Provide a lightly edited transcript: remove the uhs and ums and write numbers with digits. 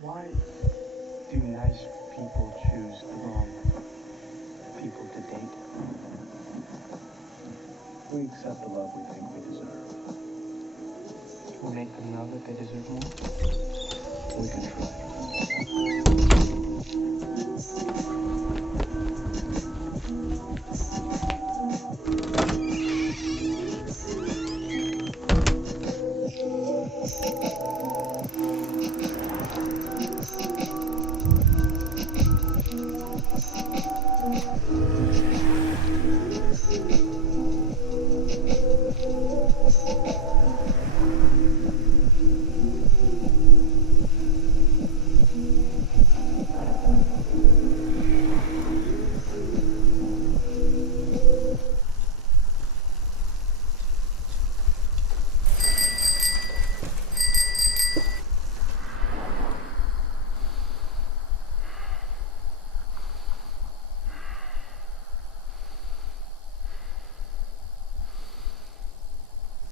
Why do nice people choose the wrong people to date? We accept the love we think we deserve. We make them know that they deserve more. We can try.